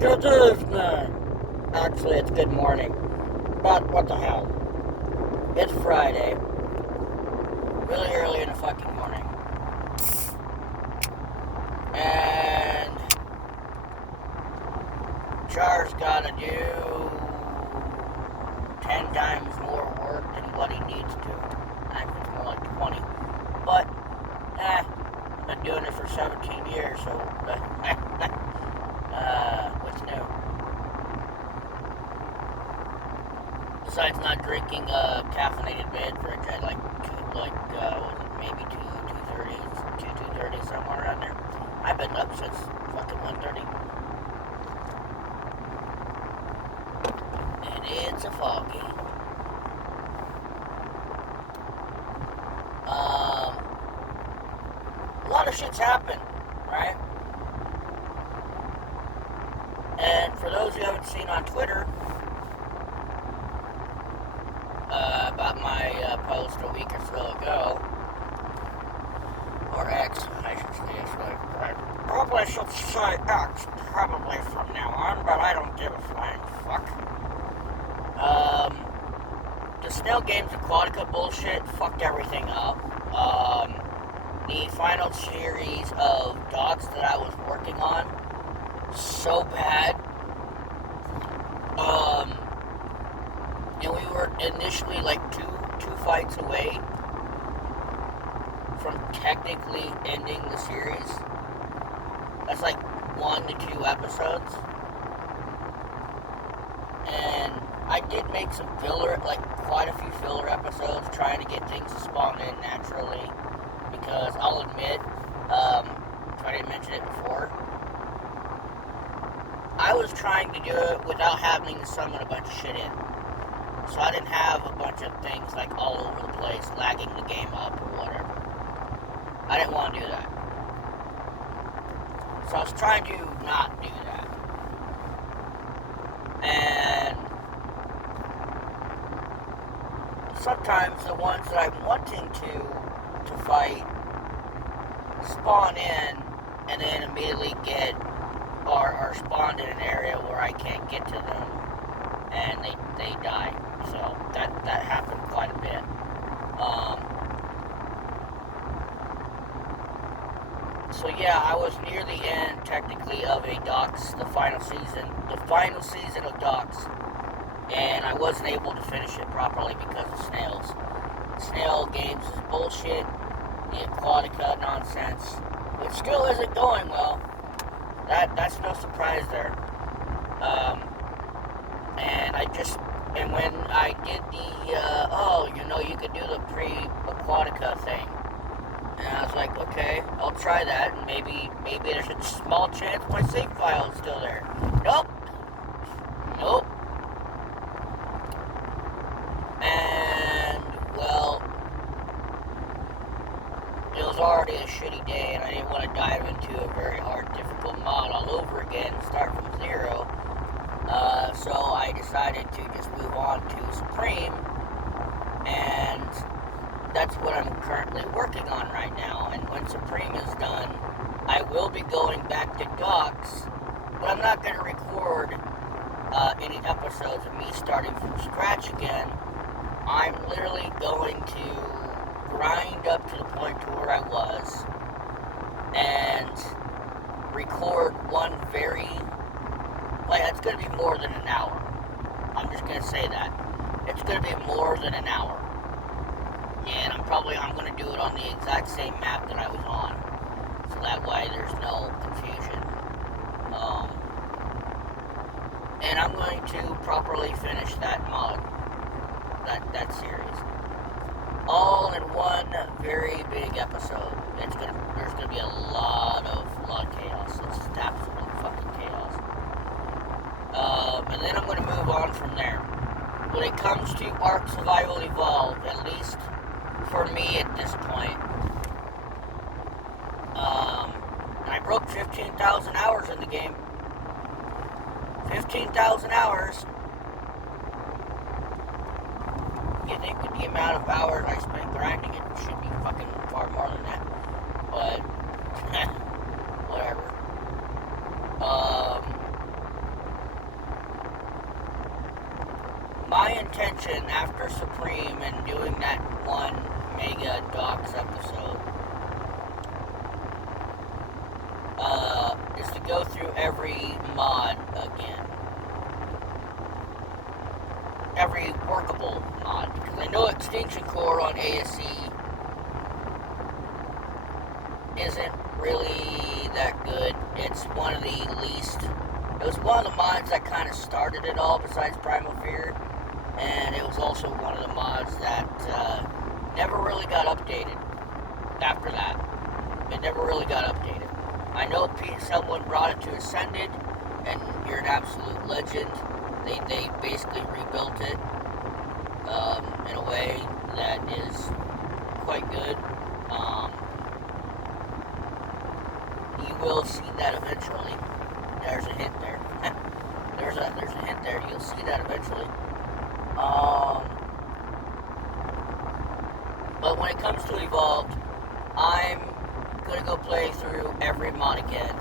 Good evening. Actually, it's good morning. But what the hell? It's Friday. Really early in the fucking morning. And Char's gotta do 10 times more work than what he needs to. Actually, it's more like 20. But, I've been doing it for 17 years, so, what's new? Besides not drinking caffeinated beverage at was it maybe 2:30, somewhere around there. I've been up since fucking 1:30. And it's a foggy. A lot of shit's happened, right? And for those who haven't seen on Twitter, about my post a week or so ago, or X, I should say, probably should say X, probably from now on, but I don't give a flying fuck. The Snail Games Aquatica bullshit fucked everything up. The final series of docs that I was working on, so bad. And we were initially like two fights away from technically ending the series. That's like 1 to 2 episodes. And I did make some filler, like quite a few filler episodes, trying to get things to spawn in naturally. Because I'll admit, if I didn't mention it before, I was trying to do it without having to summon a bunch of shit in. So I didn't have a bunch of things like all over the place, lagging the game up or whatever. I didn't want to do that. So I was trying to not do that. And sometimes the ones that I'm wanting to fight spawn in and then immediately get are spawned in an area where I can't get to them and they die. So that happened quite a bit. So yeah, I was near the end technically of a Docs, the final season of Docs, and I wasn't able to finish it properly because of snails. Snail Games is bullshit. The Aquatica nonsense, which still isn't going well. That's no surprise there. And when I did the, you could do the pre-Aquatica thing. And I was like, okay, I'll try that, and maybe there's a small chance my save file is still there. Nope. And, well, it was already a shitty day, and I didn't want to dive into a very hard, difficult mod all over again and start from zero. So I decided to just move on to Supreme, and that's what I'm currently working on right now. And when Supreme is done, I will be going back to Docs, but I'm not going to record any episodes of me starting from scratch again. I'm literally going to grind up to the point to where I was and record one it's going to be more than an hour. I'm just going to say that. It's going to be more than an hour. And I'm going to do it on the exact same map that I was on. So that way there's no confusion. And I'm going to properly finish that mod. That series. All in one very big episode. There's gonna be a lot of chaos. It's just absolute fucking chaos. And then I'm gonna move on from there. When it comes to Ark Survival Evolved, at least for me at this point, and I broke 15,000 hours in the game. 15,000 hours. You think with the amount of hours I spent grinding, it should be fucking far more than that. But, whatever. intention after Supreme and doing that one Mega Docs episode is to go through every mod again. Every workable mod. Because I know Extinction Core on ASE isn't really that good. It's one of the least... It was one of the mods that kind of started it all besides Primal Fear. And it was also one of the mods that never really got updated after that. It never really got updated. I know someone brought it to Ascended, and you're an absolute legend. They basically rebuilt it in a way that is quite good. You will see that eventually. There's a hint there. there's a hint there. You'll see that eventually. But when it comes to Evolved, I'm gonna go play through every mod again.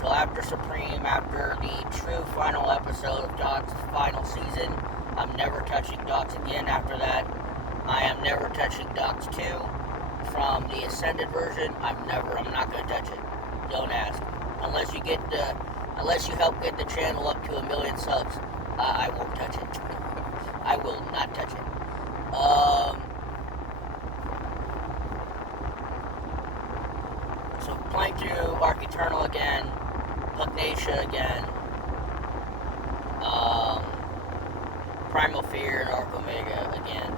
So after Supreme, after the true final episode of Doc's final season, I'm never touching Doc's again after that. I am never touching Doc's 2 from the Ascended version. I'm not gonna touch it. Don't ask. Unless you help get the channel up to 1 million subs, I won't touch it. I will not touch it. So playing through Arc Eternal again, Pugnacia again, Primal Fear and Arc Omega again.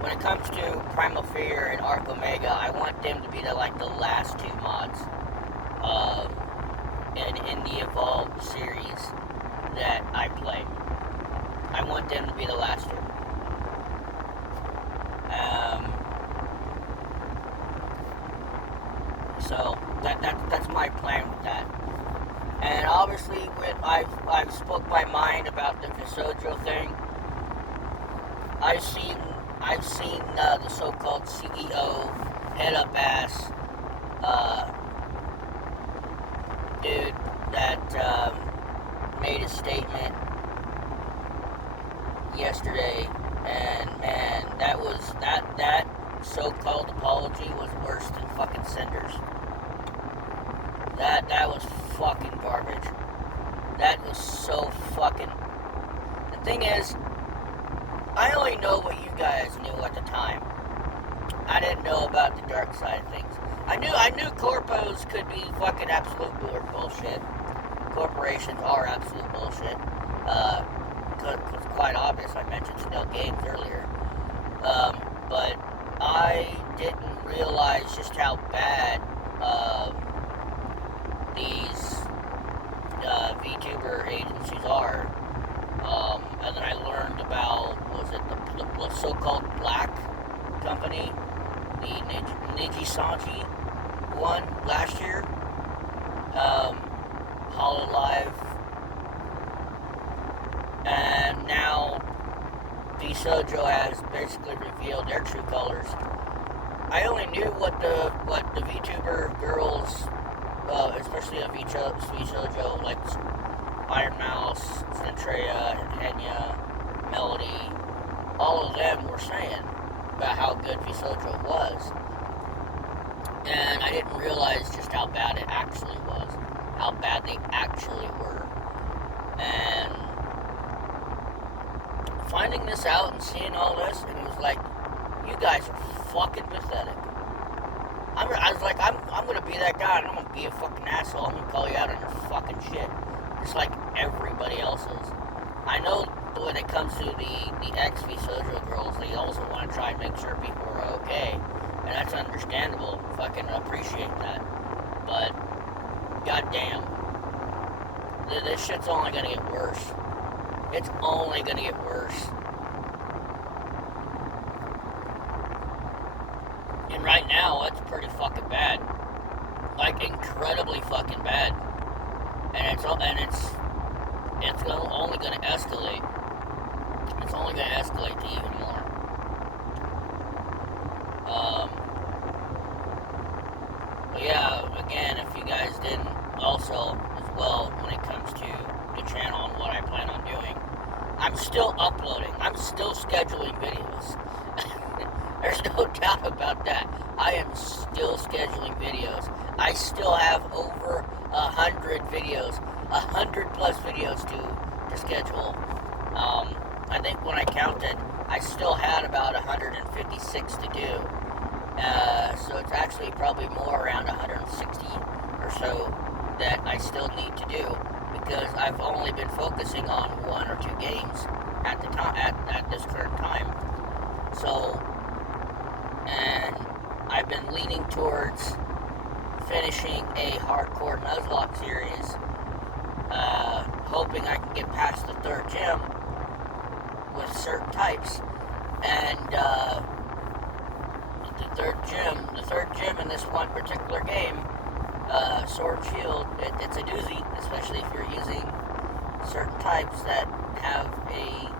When it comes to Primal Fear and Arc Omega, I want them to be the last 2 mods in the Evolved series that I play. I want them to be the last 2. So that's my plan with that. And obviously, I've spoke my mind about the Visojo thing. I've seen the so-called CEO head up ass dude that made a statement yesterday, and man, that so-called apology was worse than fucking cinders. That was fucking garbage. That was so fucking... The thing is, I only know what you guys knew at the time. I didn't know about the dark side of things. I knew corpos could be fucking absolute bullshit. Corporations are absolute bullshit. It's quite obvious. I mentioned Snow Games earlier. But I didn't realize just how bad these VTuber agencies are. And then I learned about, was it the so-called Black company, the Nijisanji one last year, Hololive, and now VSojo has basically revealed their true colors. I only knew what the VTuber girls, especially a VSojo, like Iron Mouse, Centrea, Henya, Melody, all of them were saying about how good VSojo was. And I didn't realize just how bad it actually was. How bad they actually were. And finding this out and seeing all this, and it was like, you guys are fucking pathetic. I was like, I'm gonna be that guy, and I'm gonna be a fucking asshole. I'm gonna call you out on your fucking shit. Just like everybody else is. I know when it comes to the ex-VSojo girls, they also want to try and make sure people are okay. And that's understandable. Fucking appreciate that. But, goddamn. This shit's only gonna get worse. It's only gonna get worse. And right now, it's pretty fucking bad. Like, incredibly fucking bad. And it's only gonna escalate. It's only gonna escalate to even more. But yeah, again, if you guys didn't also, as well, when it comes to the channel and what I plan on doing, I'm still uploading. I'm still scheduling videos. There's no doubt about that. I am still scheduling videos. I still have over 100 videos, 100 plus videos to schedule. I think when I counted, I still had about 156 to do. So it's actually probably more around 160 or so that I still need to do, because I've only been focusing on 1 or 2 games at the time, at this current time. So, and I've been leaning towards finishing a hardcore Nuzlocke series, hoping I can get past the 3rd gym with certain types. And the third gym in this one particular game, Sword Shield, it's a doozy, especially if you're using certain types that have a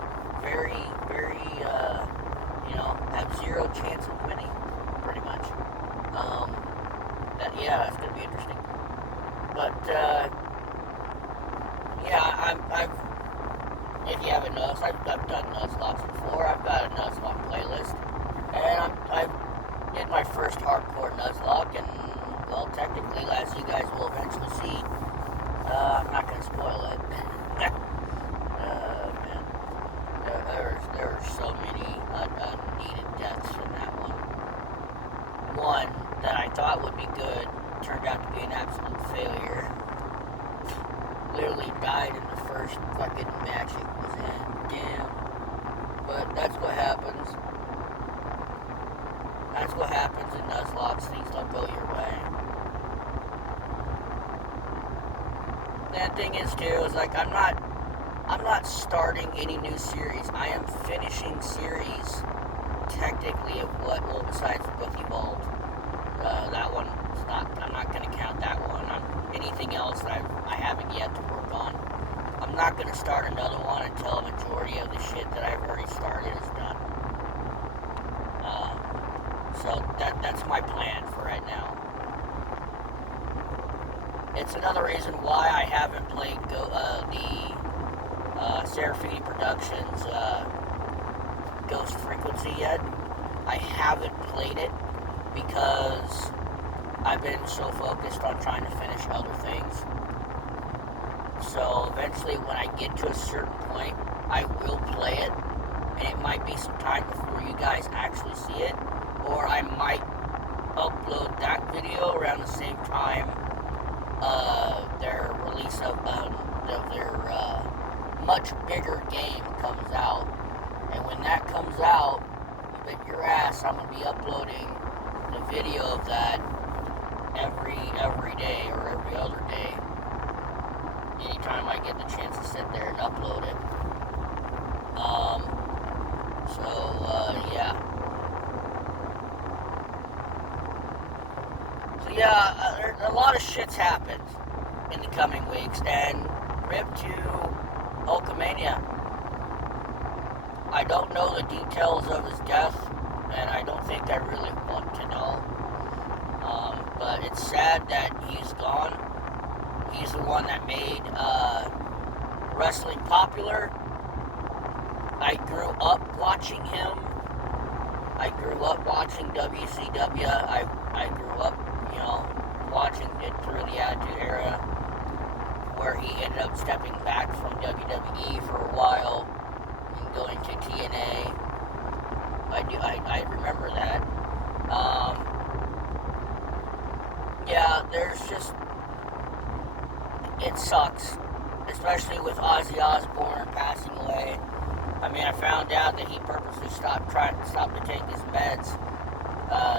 very, very, have 0 chance of winning, pretty much. That's going to be interesting. But, if you haven't noticed, I've done Nuzlocke before. I've got a Nuzlocke playlist, and I did my first hardcore Nuzlocke, and, well, technically, as you guys will eventually see, I'm not going to spoil it. Man. There were so many unneeded deaths in that one. One that I thought would be good turned out to be an absolute failure. Literally died in the first fucking match it was in. Damn. But that's what happens. That's what happens in Nuzlocke. Things don't go your way. And the thing is too, is like I'm not starting any new series. I am finishing series technically of what, well, besides Book Evolved. That one is not, I'm not going to count that one. Anything else that I haven't yet to work on. I'm not going to start another one until a majority of the shit that I've already started is done. So that's my plan for right now. It's another reason why I haven't played the Serafini Productions Ghost Frequency yet. I haven't played it because I've been so focused on trying to finish other things. So eventually when I get to a certain point, I will play it, and it might be some time before you guys actually see it, or I might upload that video around the same time their release of their much bigger game comes out. And when that comes out, you bet your ass I'm going to be uploading the video of that every day or every other day. Anytime I get the chance to sit there and upload it. A lot of shit's happened in the coming weeks, and rip to Hulkamania. I don't know the details of his death, and I don't think I really want to know. But it's sad that he's gone. He's the one that made wrestling popular. I grew up watching him. I grew up watching WCW. I grew up, watching it through the Attitude Era, where he ended up stepping back from WWE for a while and going to TNA. I remember that. There's just, it sucks, especially with Ozzy Osbourne passing away. I mean, I found out that he purposely stopped to take his meds,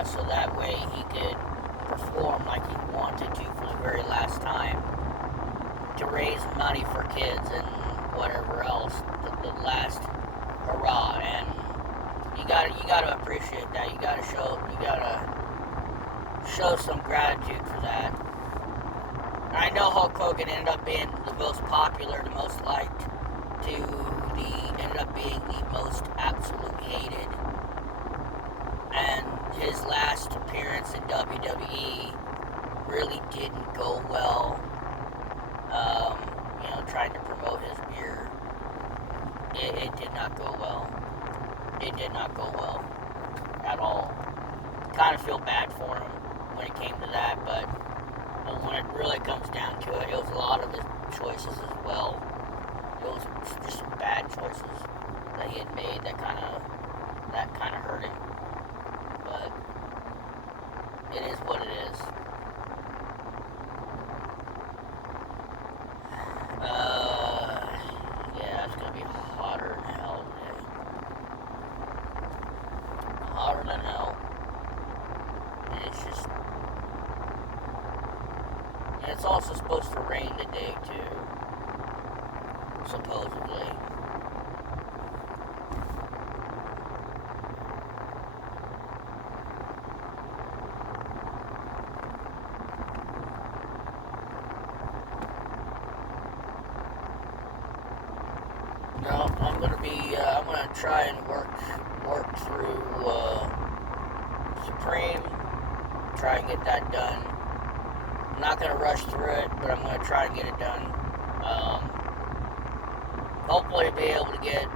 so that way he could perform like he wanted to for the very last time, to raise money for kids and whatever else, the last hurrah. And you gotta appreciate that. You gotta show some gratitude for that. And I know Hulk Hogan ended up being the most popular, the most liked, ended up being the most absolute hated. And his last appearance in WWE really didn't go well. Trying to promote his beer. It did not go well at all. Kind of feel bad for him when it came to that, but when it really comes down to it, it was a lot of his choices as well. It was just some bad choices that he had made that kind of hurt him. But it is what it is. Yeah, it's gonna be hotter than hell today. Hotter than hell. And it's also supposed to rain today too. Supposedly. No, I'm gonna try and work through Supreme, try and get that done. I'm not gonna rush through it, but I'm gonna try and get it done. Hopefully be able to get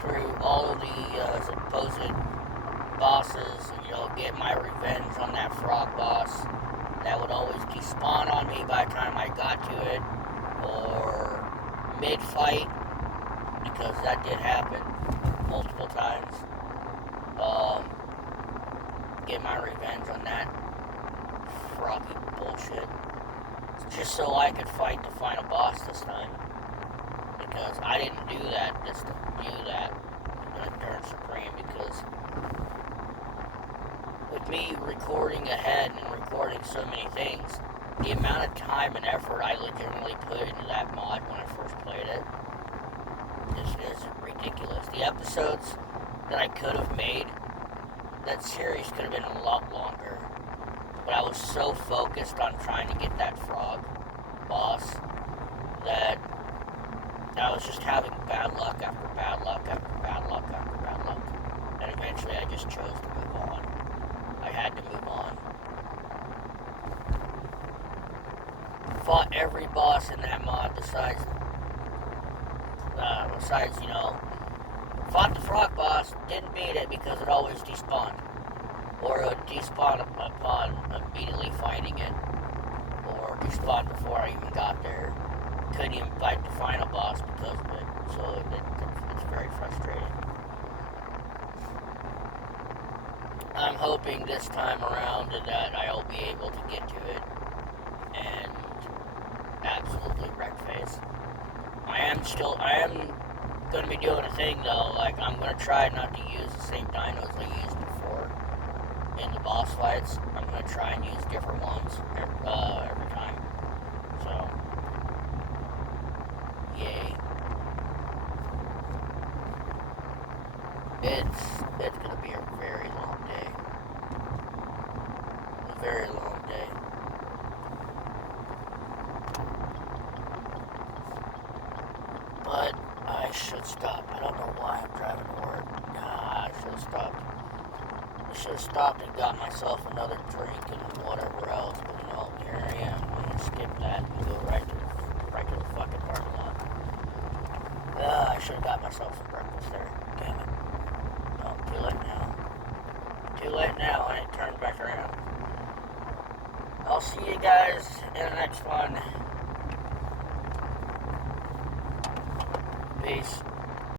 through all of the supposed bosses and, get my revenge on that frog boss that would always despawn on me by the time I got to it, or mid-fight, because that did happen multiple times. Get my revenge on that froggy bullshit, just so I could fight the final boss this time. Because I didn't do that just to do that during Supreme, because with me recording ahead and recording so many things, the amount of time and effort I legitimately put into that mod when I first played it is ridiculous. The episodes that I could have made, that series could have been a lot longer, but I was so focused on trying to get that frog boss that I was just having bad luck after bad luck after bad luck after bad luck. And eventually I just chose to move on. I had to move on. Fought every boss in that mod besides, fought the frog boss, didn't beat it because it always despawned. Or it would despawn upon immediately fighting it. Or despawn before I even got there. Couldn't even fight the final boss because of it, so it's very frustrating. I'm hoping this time around that I'll be able to get to it and absolutely wreck face. I am going to be doing a thing though, like I'm going to try not to use the same dinos I used before in the boss fights. I'm going to try and use different ones every time, so yay. It's gonna be a very long day. A very long day. But I should stop. I don't know why I'm driving to work. Nah, I should have stopped. I should have stopped and got myself another drink and whatever else. But here I am. I'm gonna skip that and go right to the fucking parking lot. I should have got myself some breakfast there. Damn it. No, too late now. Too late now, I ain't turned back around. I'll see you guys in the next one. Peace.